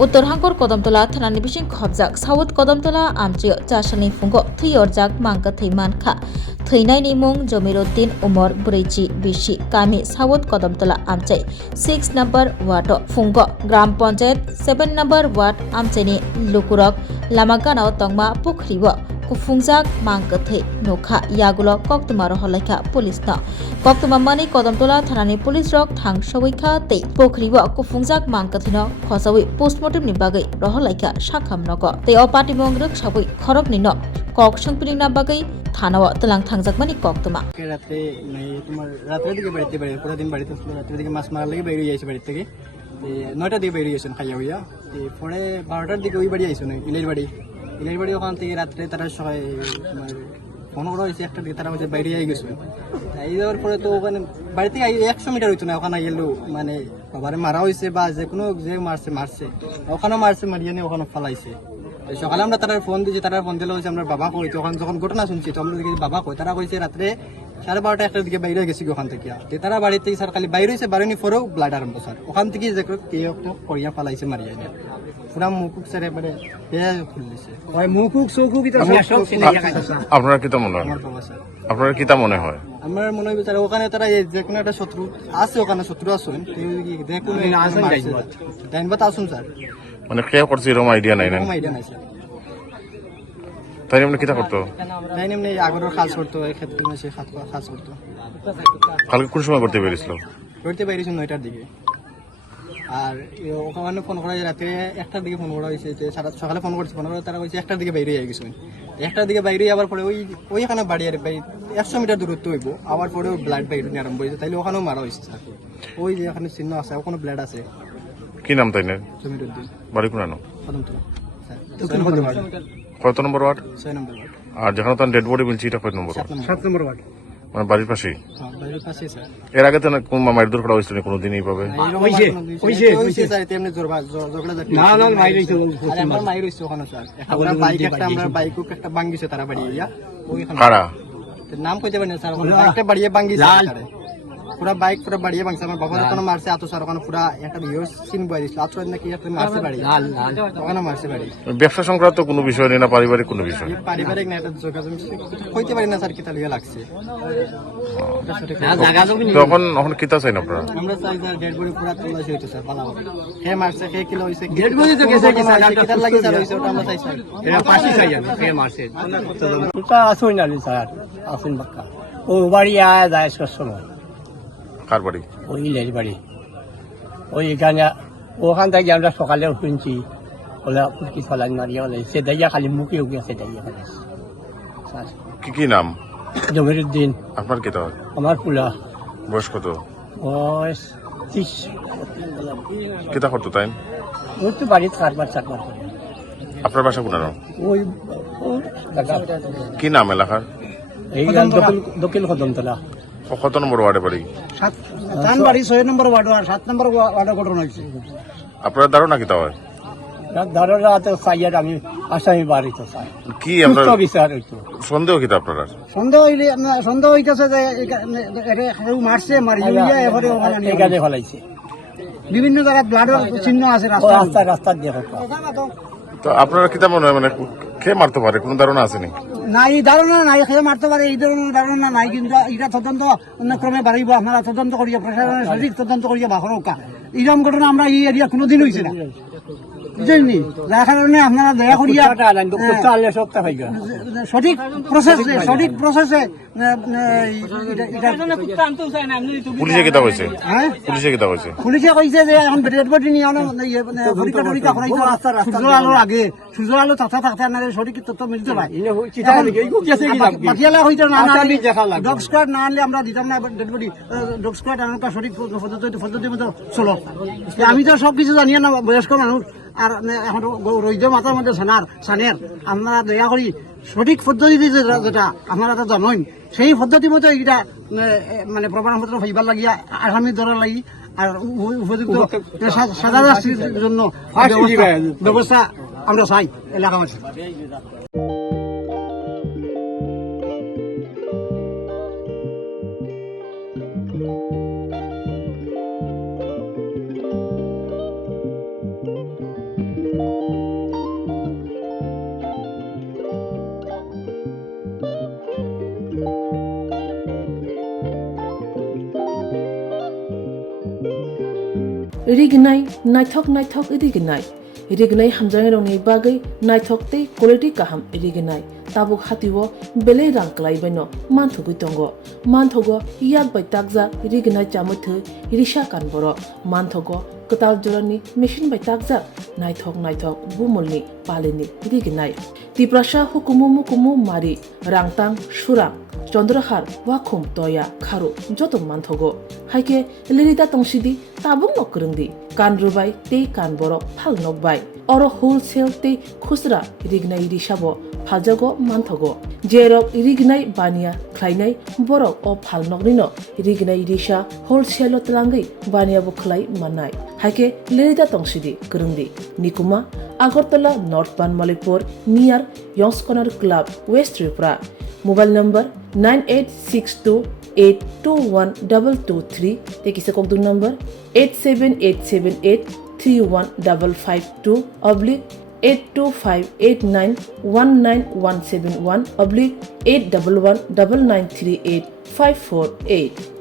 उत्तर हांगर Kadamtala थानानि बिसिं खबजाक south Kadamtala आमचियो चासालनि फुंगो थैअरजाक मांका थैमानखा थैनायनि मुं जमिरुद्दीन उमर ब्रैजि बिसि कामि साउथ कदमतला आमचाइ 6 नम्बर वार्ड फुंगो ग्राम पंचायत 7 नम्बर वार्ड आमचाइनि लुकुरक लामागानाव तंगमा पुखरिबो कुफुंजाक मांकथै नोखा यागुलो कक्तमा रहलाइखा पुलिस न कक्तमा मानि कदमतला थानानि पुलिस रक थांसवैखा तै पोखरिबो कुफुंजाक मांकथैन खसावै पोस्टमर्टम नि बागै रहलाइखा साखाम नग तै अपाति मंग्रक साबै खरकनि न कक संपिनि ना बागै थानाव तलांग थांजाकमानि कक्तमा রাতে তোমার রাতের দিকে বাড়িতে বাইরে পুরো দিন বাড়িতে ছিল রাতের দিকে মাছ মারার লাগে বেরিয়ে যাইছে বাড়ি থেকে 9টার দিকে বেরিয়ে গেছেন খাইয়া হইয়া পরে 12টার দিকে ওই বাড়ি আইসো না ইলের বাড়ি ওখান থেকে রাত্রে তারা সবাই তোমার ফোন করা হয়েছে একটা দিকে তারা হচ্ছে বাইরে যাই গেছে এই যাওয়ার পরে তো ওখানে বাড়ি থেকে 100 মিটার হইতো না ওখানে গেলো মানে বাবারে মারা হয়েছে বা যে কোনো যে মারছে ওখানেও মারছে মারিয়ে নিয়ে ওখানে ফালাইছে সকালে আমরা তারা ফোন দিয়েছি তারা ফোন দিলে হয়েছে আমরা বাবা কই তখন যখন ঘটনা শুনছি তো আমরা দেখি বাবা কই তারা কইছে রাত্রে 12:30 একটার দিকে বাইরে গেছি ওখান থেকে তারা বাড়ি থেকে স্যার খালি বাইরে হয়েছে বাড়ি পরেও ব্লাড আরম্ভ স্যার ওখান থেকে যে করিয়া ফালাইছে মারিয়া নিয়ে পুরা মুখুক স্যার এবারে খুলছে মুখুক চৌকুক আপনারা কি তা মনে হয় আপনারা কি তা মনে হয় আমার মনে হয় স্যার ওখানে তারা যে কোনো একটা শত্রু আছে ওখানে শত্রু আছেন যে কোনো ডাইনবাত আসুন স্যার মানে কে করছে এরকম আইডিয়া নাই না আইডিয়া নাই স্যার তাই এমনি কিতা করতো তাই এমনি আগরের কাজ করতো এই ক্ষেত্রে সে কাজ করতো কালকে কোন সময় করতে বেরিয়েছিল করতে বেরিয়েছি 9টার দিকে আর ওখানে ফোন করা রাতে 1টার দিকে ফোন করা হয়েছে যে সকালে ফোন করছে ফোন করে তারা কইছে 1টার দিকে বাইরে যাই গেছে 1টার দিকে বাইরে যাওয়ার পরে ওইখানে বাড়ি আর 100 মিটার দূরত্ব হইব আবার পরে ব্লাড বাইরে নিয়ে আরম্ভ হয়েছে তাইলে ওখানেও মারা হয়েছে স্যার ওই যে এখানে চিহ্ন আছে ওখানে ব্লাড আছে কি নাম তাই না জমিরুদ্দিন বাড়ি কোনানো কদমতলা কত নম্বর ওয়ার্ড 6 নম্বর ওয়ার্ড আর যেখানে তার ডেড বডি বলছি এটা কত নম্বর 7 নম্বর ওয়ার্ড মানে বাড়ির পাশেই বাড়ির পাশে স্যার এর আগে তো না কোন মায়ের দূর করা হয়েছিল কোনোদিন এইভাবে হইছে স্যার এমনি ঝগড়া না মাইর হইছে আমার মাইর হইছে ওখানে স্যার আমরা বাইক একটা আমরা বাইকও একটা ভাঙিছে তারা বাড়ি ইয়া ওইখানে কারা নাম কইতে পারি না স্যার একটা বাড়িয়ে ভাঙিছে পুরা বাইক পুরা বাড়িয়ে ভাঙছে আমার বাবা যখন মারছে আতো স্যার ওখানে পুরা একটা ভিউস সিন বয় দিছিল আতো নাকি একটা মারছে বাড়ি ওখানে মারছে বাড়ি ব্যবসা সংক্রান্ত কোনো বিষয় নেই না পারিবারিক কোনো বিষয় পারিবারিক না এটা যোগাযোগ কইতে পারি না স্যার কি তালিকা লাগছে তখন এখন কিতা চাই না আপনারা আমরা চাই স্যার ডেড বডি পুরা তোলা হইতো স্যার ভালো হে মারছে কে কিলো হইছে ডেড বডি তো গেছে কি স্যার কিতার লাগি স্যার হইছে ওটা আমরা চাই স্যার এরা ফাঁসি চাই কে মারছে এটা আসুন না স্যার আসুন বাক্কা ও বাড়ি আয় যায় সময় কার বাড়ি ওই ইলের বাড়ি ওইখানে ওখান থেকে আমরা সকালে শুনছি বলে ফুটকি ফলান মারিয়া বলে সে দাইয়া খালি মুখে উঠে সে দাইয়া ফেলেছে কি নাম জমিরুদ্দিন আপনার কিতা হয় আমার পুলা বয়স কত বয়স 30 কিতা করতো তাই ওই তো বাড়িতে চারবার আপনার বাসা কোনানো ওই কি নাম এলাকার এই দক্ষিণ কদমতলা কত নম্বর ওয়ার্ডে বাড়ি ধান বাড়ি 6 নম্বর ওয়ার্ড 7 নম্বর ওয়ার্ডে ঘটনা হয়েছে আপনার ধারণা কিতা হয় ধারণা তো চাইয়ার আমি আসামি বাড়ি তো চাই কি আমরা বিচার হইতো সন্দেহ কিতা আপনার সন্দেহ হইতেছে যে মারছে মারিয়া এবারে এখানে ফলাইছে বিভিন্ন জায়গায় ব্লাডের চিহ্ন আছে রাস্তা দিয়ে তো আপনারা কিতা মনে হয় মানে খেয়ে মারতে পারে কোন ধারণা আছে নি নাই ধারণা নাই খেয়ে মারতে পারে এই ধরনের ধারণা নাই কিন্তু এটা তদন্ত ক্রমে বাড়িব আপনারা তদন্ত করিয়া প্রশাসনের সঠিক তদন্ত করিয়া বাহরকা এইরকম ঘটনা আমরা এই এরিয়া কোনোদিন হয়েছে না বুঝলেন যার কারণে আপনারা দয়া করিয়া সঠিক প্রসেসে পুলিশে কিতা হয়েছে পুলিশে কইছে যে এখন ডেড বডি নিয়ে পরীক্ষা করাইছে সূর্য আলোর আগে সূর্য আলো থাকতে না সঠিক তথ্য মিলতে পারে বাকিয়ালা হইতো না ডগ স্কোয়াড না আনলে আমরা দিতাম না ডেড বডি ডগ স্কোয়াড আনার সঠিক পদ্ধতির মতো চলো আমি তো সবকিছু জানিয়ে না বয়স্ক মানুষ আর এখন রৈদ্য মাথার মধ্যে সানের আপনারা দয়া করি সঠিক পদ্ধতি যেটা আপনারা তো জানেন সেই পদ্ধতি মতো এইটা মানে প্রমাণপত্র হইবার লাগিয়া আসামি ধরার লাগি আর উপযুক্ত সাজা জন্য ব্যবস্থা আমরা চাই এলাকাবাসী। रिगनाय नायथक रिगनाय रिगनाय हामजांरंनि बागै नायथकते क्वालिटी गाहाम रिगनाय ताबुक हातिwo बेले रां क्लाइबायनो मानथुगै दंगो मानथगो याक बाय ताकजा रिगनाय चामुथो रिसा कानबरो मानथगो कताल जरनि मेशिन बाय ताकजा नायथक बुमलनि पालिनि रिगनाय तिप्रासा हुकुमु मारि रांतां सुरां चंद्रहार वाखुम तोया खारु जतो मानथगो हाइके लिरिदा तंसिदि ताबुं नकरंदि कान रुबाय ते कान बरो फाल नकबाय अरो होलसेल ते खुसरा रिगनाय रिसाबो फालजागो मानथगो जेरक रिगनाय बानिया ख्लाइनाय बरक अ फाल नकनिनो रिगनाय रिसा होलसेल तलांगै बानिया बो ख्लाइ मानाय हाइके लिरिदा तंसिदि करंदि निकुमा Agartala north Banamalipur near young's corner club west Tripura mobile number 9862821223 tekisa kokdu number 87878315552 /82589191171 /8119938 548